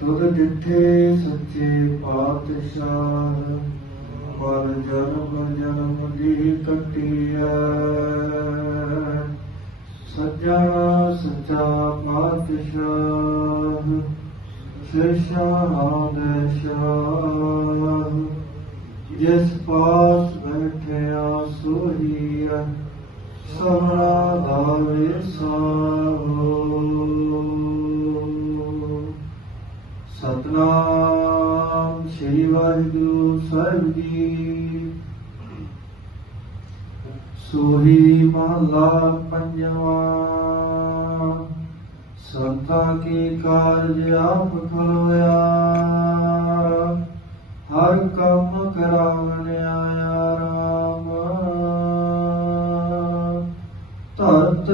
ਤੁਧ ਡਿਠੇ ਸੱਚੇ ਪਾਤਸ਼ਾਹ, ਪਰ ਜਨਮ ਜਨਮ ਦੀ ਕਟਿਆ। ਸੱਜਣਾ ਸੱਚਾ ਪਾਤਸ਼ਾਹ ਸ਼ੇਸ਼ਾਂ ਦੇ ਸ਼ਾਹ ਜਿਸ ਪਾਸ ਬੈਠਿਆ ਸੋਹੀਆ ਸਭਨਾ ਦਾ ਵਿਸਾਹੋ ਸ੍ਰੀ ਵਾਹਿਗੁਰੂ ਸਾਹਿਬ ਜੀ। ਸੋਹੀ ਮਹਲਾ ਪੰਜਵਾ, ਸੰਤਾ ਕੀ ਕਾਰਜ ਆਪ ਖਲੋਇਆ ਹਰ ਕੰਮ ਕਰਾਵਣ ਆਇਆ ਰਾਮ। ਧਰਤ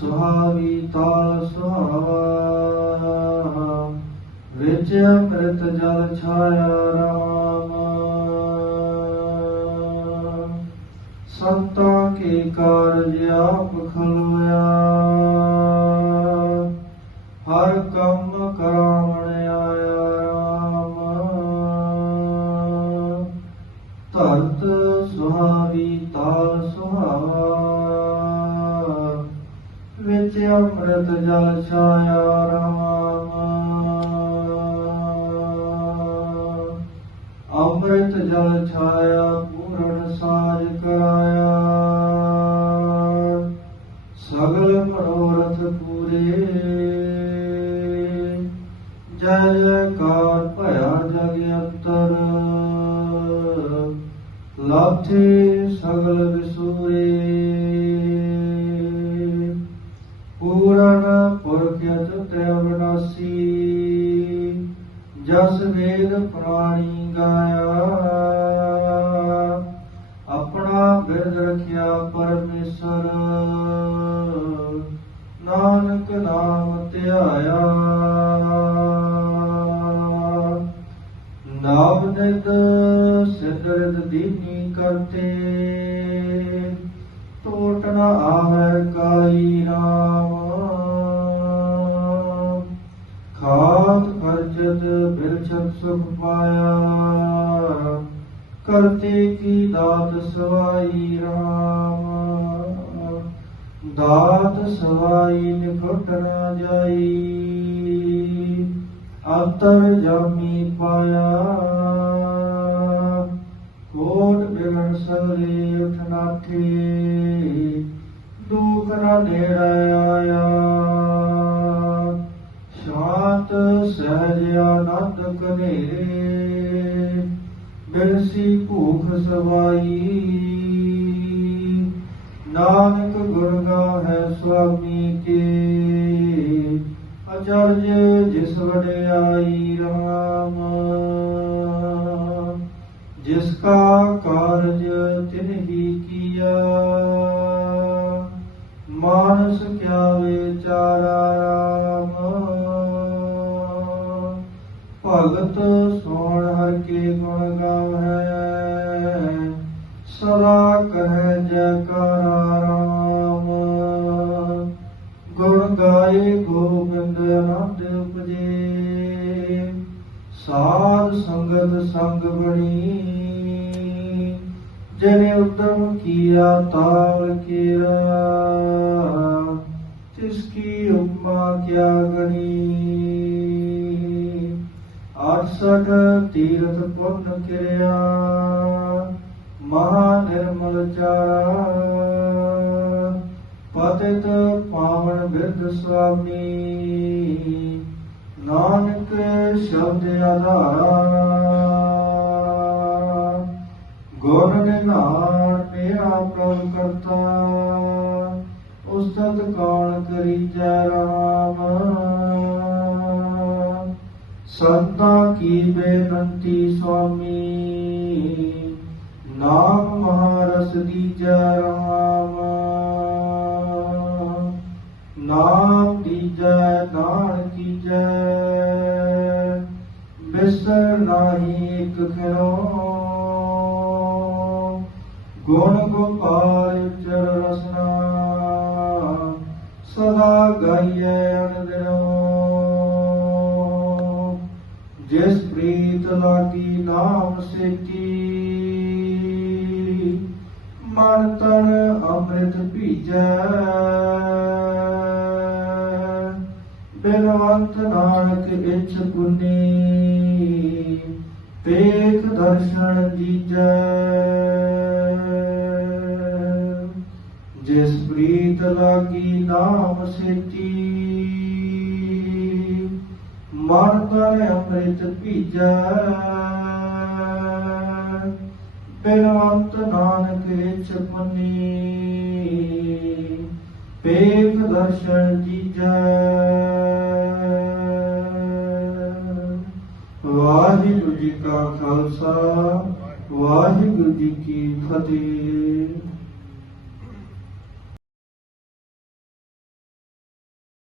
ਸੁਹਾਵੀ ਤਾਲ ਸੁਹਾਵਾ ਵਿੱਚ ਅੰਮ੍ਰਿਤ ਜਲ ਛਾਇਆ ਰਾਮ। ਸੰਤਾਂ ਕੇ ਕਾਰਜ ਆਪ ਖਲੋਇਆ ਹਰ ਕੰਮ ਕਰਾਵਣ ਆਇਆ ਰਾਮ। ਧਰਤ ਸੁਹਾਵੀ ਤਾਲ ਸੁਹਾਵਾ। ਵਿੱਚ ਅੰਮ੍ਰਿਤ ਜਲ ਛਾਇਆ ਸਗਲ ਮਨੋਰਥ ਪੂਰੇ। ਜੈ ਜੈਕਾਰ ਭਇਆ ਜਗ ਅੰਤਰ। ਲਾਥੇ ਸਗਲ ਵਿਸੂਰੇ। ਪੂਰਨ ਪੁਰਖ ਅਤਿ ਅਵਨਾਸੀ ਜਸ ਵੇਦ ਪ੍ਰਾਣੀ ਗਾਇਆ। ਨਾਮ ਨਿਦ ਸਿਦਰਦ ਦੀਨੀ ਕਰਤੇ। ਟੋਟ ਨ ਆਵੈ ਕਾਈ ਨਾਮ ਖਾਤ ਖਰਚਤ ਬਿਰਛਤ ਸੁਖ ਪਾਇਆ। ਕਰਤੇ ਕੀ ਦਾਤ ਸਵਾਈ ਰਾਮ। ਦਾਤ ਸਵਾਈ ਨਿਕਟ ਨਾ ਜਾਈ। ਅੰਤਰ ਜਾਮੀ ਪਾਇਆ। ਸਹਿਜ ਆਨੰਦ ਕਨੇਰੇ ਬਿਰਸੀ ਭੂਖ ਸਵਾਈ। ਨਾਨਕ ਗੁਣ ਹੈ ਸੁਆਮੀ ਕੇ, ਅਚਰਜ ਜਿਸ ਵਡਿਆਈ ਰਾਮ। ਜਿਸ ਕਾ ਕਾਰਜ ਤਿਨਹੀ ਕੀਆ, ਮਾਨਸ ਕਿਆ ਵਿਚਾਰਾ ਕੇ ਗੁਣ ਗਾਵੈ ਸਦਾ ਕਹੈ ਜੈਕਾਰਾ ਰਾਮ। ਗੁਣ ਗਾਏ ਗੋਬਿੰਦ ਆਨੰਦ ਉਪਜੇ, ਸਾਧ ਸੰਗਤ ਸੰਗ ਬਣੀ। ਜਨੇ ਉਤਮ ਕੀਆ ਤਾਲ ਕੀਆ ਤਿਸ ਕੀ ਉਪਮਾ ਕਿਆ ਗਣੀ। 68 ਤੀਰਥ ਪੁੰਨ ਕਿਰਿਆ ਮਹਾ ਨਿਰਮਲ ਚਾਰਾ। ਪਤਿਤ ਪਾਵਨ ਬਿਰਧ ਸੁਆਮੀ ਨਾਨਕ ਸ਼ਬਦ ਆਧਾਰਾ। ਸੰਤਾ ਕੀ ਬੇਨੰਤੀ ਸੁਆਮੀ? ਨਾਮ ਮਹਾਰਸ ਦੀਜੈ ਰਾਮ? ਨਾਮ ਦੀਜੈ ਨਾਨ ਕੀਜੈ ਬਿਸਰ ਨਾਹੀ ਇਕ ਖਿਰੋ। ਗੁਣ ਗੋਪਾਲ ਚਰ ਰਸਨਾ। ਸਦਾ ਗਾਈਐ ਅਨਦਿਨੋ ਜਿਸ ਪ੍ਰੀਤ ਲਾਗੀ ਨਾਮ ਸੇਤੀ, ਮਨ ਤਨ ਅੰਮ੍ਰਿਤ ਭੀਜੈ। ਬਿਨਵੰਤ ਨਾਨਕ ਇਛ ਪੁਨੀ ਪੇਖ ਦਰਸ਼ਨ ਦੀਜੈ। ਜਿਸ ਪ੍ਰੀਤ ਲਾਗੀ ਨਾਮ ਸੇਤੀ ਮਨ ਤਨ ਅੰਮ੍ਰਿਤ ਭੀਜੈ ਬਿਨਵੰਤ ਨਾਨਕ ਇਛ ਪੇਖ ਦਰਸ਼ਨ ਦੀਜੈ ਵਾਹਿਗੁਰੂ ਜੀ ਕਾ ਖਾਲਸਾ, ਵਾਹਿਗੁਰੂ ਜੀ ਕੀ ਫਤਿਹ।